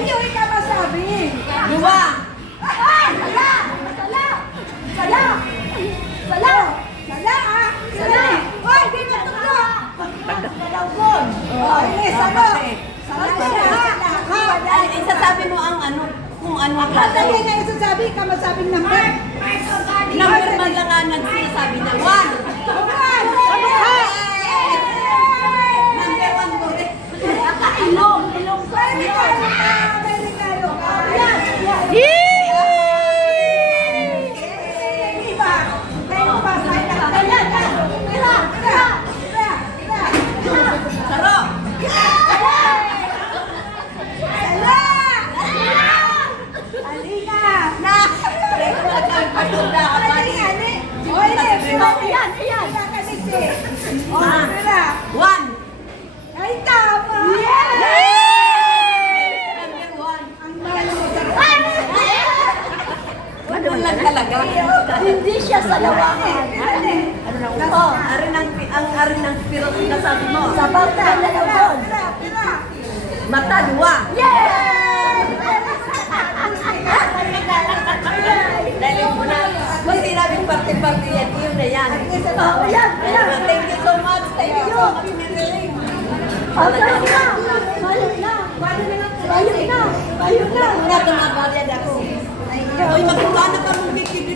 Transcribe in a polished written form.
Hindi ko ikaw masabi. Dua. Sala! Sala! Sala! Sala! Sala ah! Sala! Hoy, di ka tuklo! Kalawgon! Oh, ilis, ano? Sala! Sala! Isasabi mo ang ano, kung ano ang klase. Dali na isasabi ka masabing number. Number man lang nga nagsasabi na 1. Number 1 ko rin. Ilong! Ilong ko! Amerikano ka! Yan! Yan! Iba! Kayo pa! Kaya! Tira! Tira! Tira! Tira! Saro. Sala! Alina! Na! Pagpatuda ka pa rin. Oy, ayan! Ayan! Nakasiksi! O, tira! 1. Ay, tama! Number 1. Ang malo sa Ano lang talaga. Hindi siya sa lawangan. Ano na upo? Arin ng pirot na sabi mo. Sa bata na lawan. Mata 2. Yay! Dahil mo na. Kung sinabing parte-parte yan, yun na yan. Oh, yan, yan. Thank you so much. Thank you. Kami nililing. Okay na. Bayot na. Bayot na. Bayot na. Wala tumabagyan ako. Uy, magkakana ka mong bikibig.